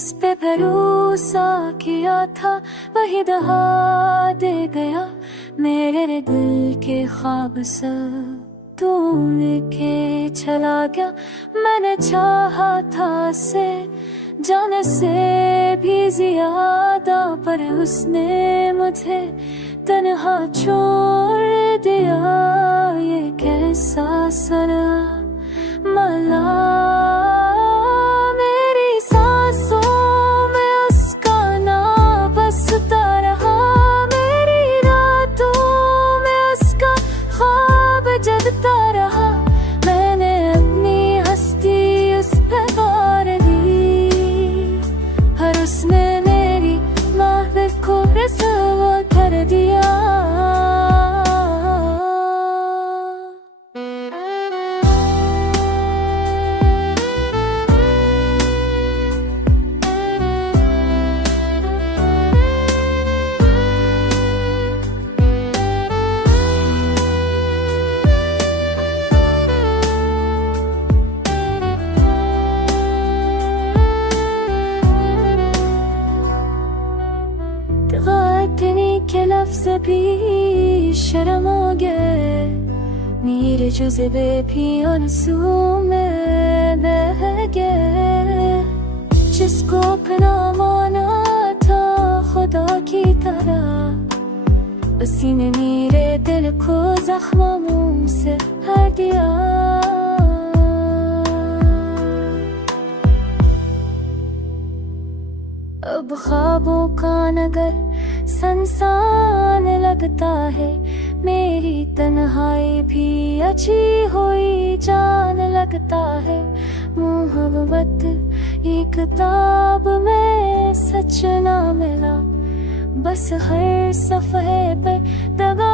जिस पे भरोसा किया था वही दहा दे गया मेरे दिल के ख्वाब सब तूने के चला गया। मैंने चाहा था से जाने से भी ज्यादा पर उसने मुझे तन्हा छोड़ दिया। ये कैसा सना मला मेरी सांसों में उसका नाम बसता रहा, मेरी रातों में उसका ख्वाब जगता रहा। मैंने अपनी हस्ती उस पे वार दी, हर उसने मेरी महफिल को रसवा कर दिया। इतनी के लफ्ज़ भी शर्म हो गए, मेरे जुज़्बे भी आंसू में बह गए। जिसको अपना माना था खुदा की तरह, उसी ने मेरे दिल को ज़ख्म मुँह से भर दिया। अब ख्वाबों का नगर संसान लगता है, मेरी तन्हाई भी अच्छी हुई जान लगता है। मोहब्बत एक किताब में सच ना मिला, बस हर सफ़े पे दगा